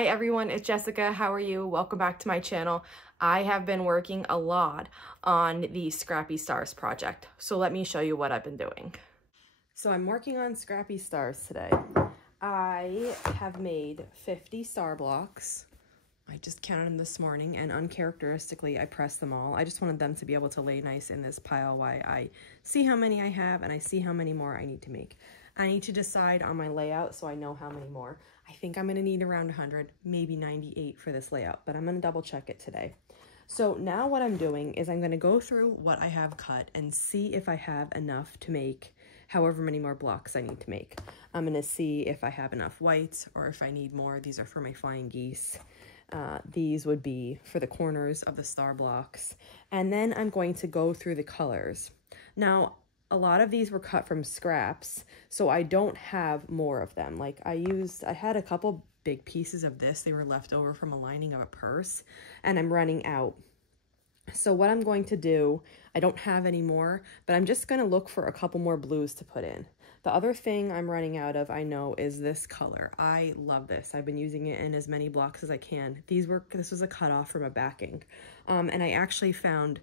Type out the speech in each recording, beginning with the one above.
Hi everyone, it's Jessica. How are you? Welcome back to my channel. I have been working a lot on the Scrappy Stars project, so let me show you what I've been doing. So I'm working on Scrappy Stars today. I have made 50 star blocks. I just counted them this morning, and uncharacteristically I pressed them all. I just wanted them to be able to lay nice in this pile while I see how many I have and I see how many more I need to make. I need to decide on my layout so I know how many more. I think I'm gonna need around 100, maybe 98 for this layout, but I'm gonna double check it today. So now what I'm doing is I'm gonna go through what I have cut and see if I have enough to make however many more blocks I need to make. I'm gonna see if I have enough whites or if I need more. These are for my flying geese. These would be for the corners of the star blocks. And then I'm going to go through the colors. Now, a lot of these were cut from scraps, so I don't have more of them. Like I had a couple big pieces of this. They were left over from a lining of a purse, and I'm running out. So what I'm going to do, I don't have any more, but I'm just going to look for a couple more blues to put in. The other thing I'm running out of, I know, is this color. I love this. I've been using it in as many blocks as I can. This was a cutoff from a backing. And I actually found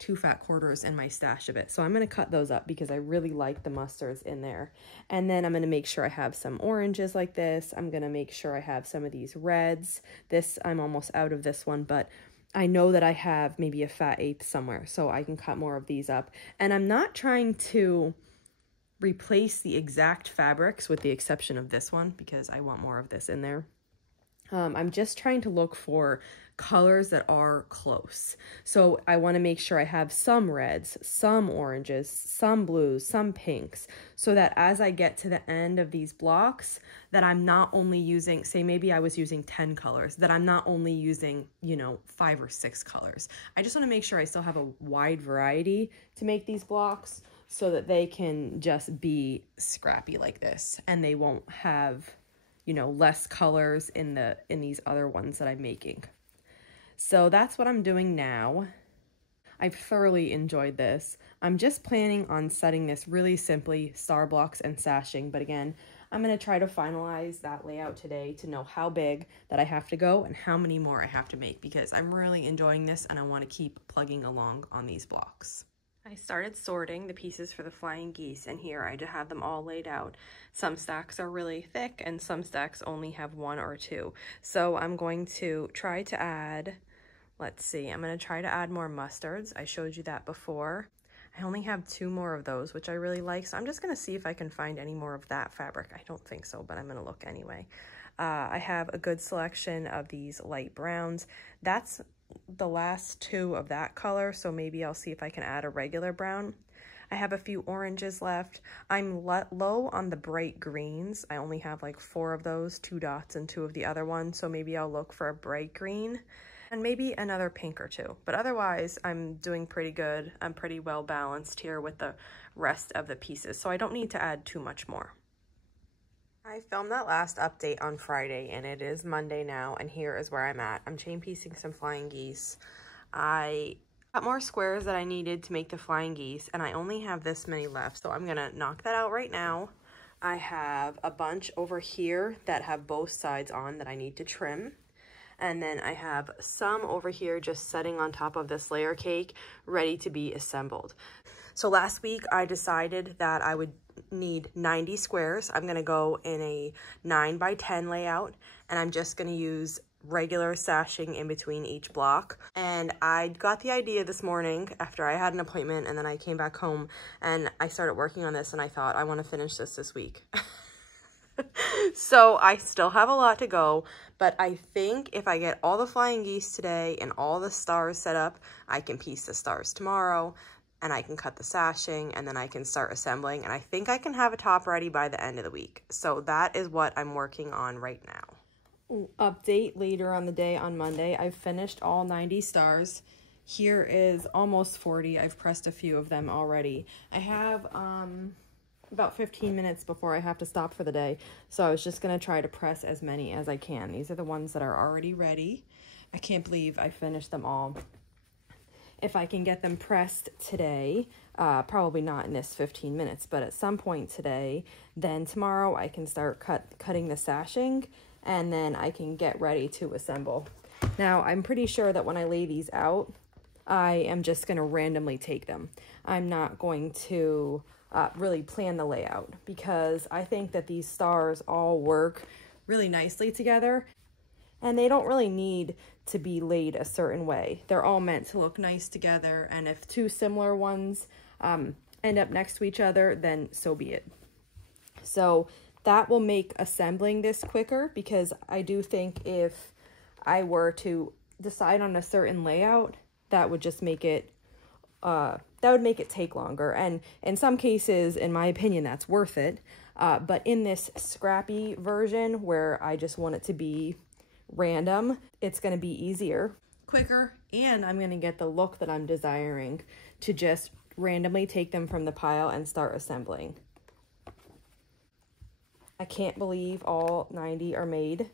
2 fat quarters in my stash of it. So I'm going to cut those up because I really like the mustards in there. And then I'm going to make sure I have some oranges like this. I'm going to make sure I have some of these reds. I'm almost out of this one, but I know that I have maybe a fat 1/8 somewhere, so I can cut more of these up. And I'm not trying to replace the exact fabrics with the exception of this one because I want more of this in there. I'm just trying to look for colors that are close. So I want to make sure I have some reds, some oranges, some blues, some pinks, so that as I get to the end of these blocks, that I'm not only using, say maybe I was using 10 colors, that I'm not only using, 5 or 6 colors. I just want to make sure I still have a wide variety to make these blocks so that they can just be scrappy like this and they won't have less colors in these other ones that I'm making. So that's what I'm doing now. I've thoroughly enjoyed this. I'm just planning on setting this really simply, star blocks and sashing, but again, I'm going to try to finalize that layout today to know how big that I have to go and how many more I have to make because I'm really enjoying this and I want to keep plugging along on these blocks. I started sorting the pieces for the flying geese, and here I just have them all laid out. Some stacks are really thick and some stacks only have 1 or 2. So I'm going to try to add, I'm going to try to add more mustards. I showed you that before. I only have 2 more of those, which I really like, so I'm just going to see if I can find any more of that fabric. I don't think so, but I'm going to look anyway. I have a good selection of these light browns. That's the last 2 of that color, so maybe I'll see if I can add a regular brown. I have a few oranges left. I'm low on the bright greens. I only have like 4 of those, 2 dots and 2 of the other ones, so maybe I'll look for a bright green and maybe another pink or 2. But otherwise, I'm doing pretty good. I'm pretty well balanced here with the rest of the pieces, so I don't need to add too much more. I filmed that last update on Friday, and it is Monday now, and here is where I'm at. I'm chain piecing some flying geese. I got more squares that I needed to make the flying geese, and I only have this many left, so I'm gonna knock that out right now. I have a bunch over here that have both sides on that I need to trim. And then I have some over here just setting on top of this layer cake, ready to be assembled. So last week I decided that I would need 90 squares. I'm gonna go in a 9x10 layout, and I'm just gonna use regular sashing in between each block. And I got the idea this morning after I had an appointment, and then I came back home and I started working on this, and I thought I want to finish this week. So I still have a lot to go, but I think if I get all the flying geese today and all the stars set up, I can piece the stars tomorrow, and I can cut the sashing, and then I can start assembling, and I think I can have a top ready by the end of the week. So that is what I'm working on right now. Update later on the day on Monday. I've finished all 90 stars. Here is almost 40. I've pressed a few of them already. I have about 15 minutes before I have to stop for the day, so I was just gonna try to press as many as I can. These are the ones that are already ready. I can't believe I finished them all. If I can get them pressed today, probably not in this 15 minutes, but at some point today, then tomorrow I can start cutting the sashing, and then I can get ready to assemble. Now, I'm pretty sure that when I lay these out, I am just going to randomly take them. I'm not going to really plan the layout, because I think that these stars all work really nicely together, and they don't really need to be laid a certain way. They're all meant to look nice together, and if two similar ones end up next to each other, then so be it. So that will make assembling this quicker, because I do think if I were to decide on a certain layout, that would just make it take longer. And in some cases, in my opinion, that's worth it. But in this scrappy version, where I just want it to be random, it's going to be easier, quicker, and I'm going to get the look that I'm desiring to just randomly take them from the pile and start assembling. I can't believe all 90 are made.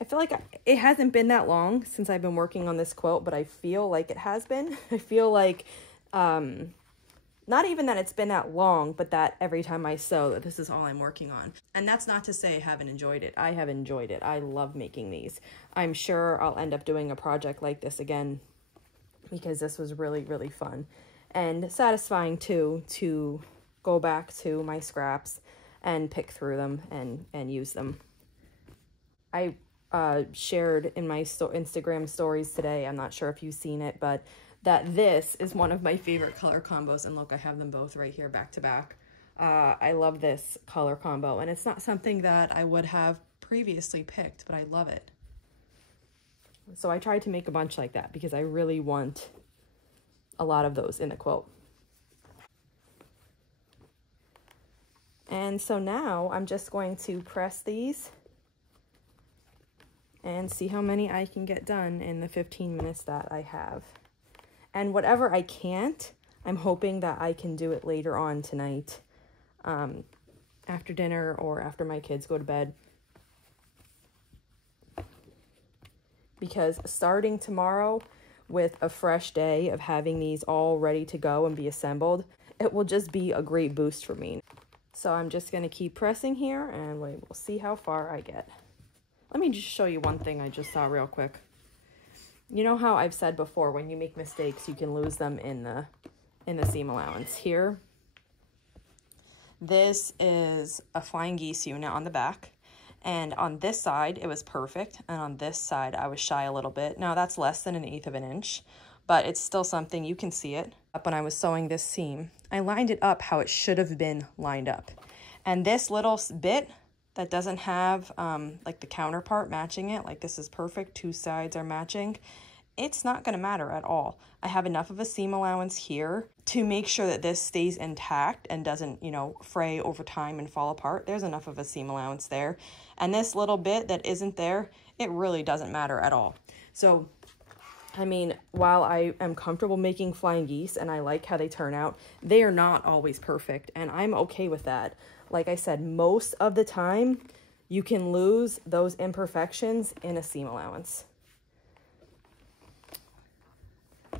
I feel like it hasn't been that long since I've been working on this quilt, but I feel like it has been. I feel like, not even that it's been that long, but that every time I sew, that this is all I'm working on. And that's not to say I haven't enjoyed it. I have enjoyed it. I love making these. I'm sure I'll end up doing a project like this again, because this was really, really fun. And satisfying too, to go back to my scraps and pick through them and use them. I shared in my Instagram stories today, I'm not sure if you've seen it, but that this is one of my favorite color combos. And look, I have them both right here back to back. I love this color combo, and it's not something that I would have previously picked, but I love it. So I tried to make a bunch like that because I really want a lot of those in the quilt. And so now I'm just going to press these and see how many I can get done in the 15 minutes that I have. And whatever I can't, I'm hoping that I can do it later on tonight, after dinner or after my kids go to bed. Because starting tomorrow with a fresh day of having these all ready to go and be assembled, it will just be a great boost for me. So I'm just going to keep pressing here, and we'll see how far I get. Let me just show you one thing I just saw real quick. You know how I've said before, when you make mistakes, you can lose them in the seam allowance. Here, this is a Flying Geese unit on the back. And on this side, it was perfect. And on this side, I was shy a little bit. Now, that's less than 1/8 of an inch, but it's still something. You can see it. Up when I was sewing this seam, I lined it up how it should have been lined up. And this little bit that doesn't have like the counterpart matching it, like this is perfect, two sides are matching, it's not going to matter at all. I have enough of a seam allowance here to make sure that this stays intact and doesn't, you know, fray over time and fall apart. There's enough of a seam allowance there. And this little bit that isn't there, it really doesn't matter at all. So, I mean, while I am comfortable making Flying Geese and I like how they turn out, they are not always perfect, and I'm okay with that. Like I said, most of the time, you can lose those imperfections in a seam allowance.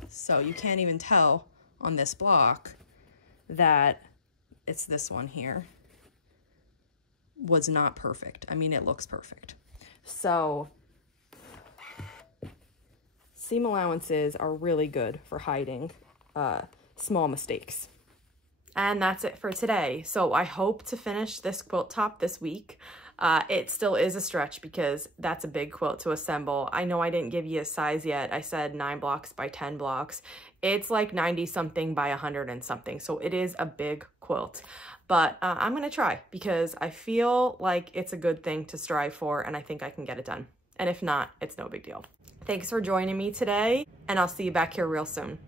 So you can't even tell on this block that it's this one here was not perfect. I mean, it looks perfect. So seam allowances are really good for hiding small mistakes. And that's it for today. So I hope to finish this quilt top this week. It still is a stretch because that's a big quilt to assemble. I know I didn't give you a size yet. I said 9 blocks by 10 blocks. It's like 90 something by 100 and something. So it is a big quilt, but I'm going to try because I feel like it's a good thing to strive for, and I think I can get it done. And if not, it's no big deal. Thanks for joining me today, and I'll see you back here real soon.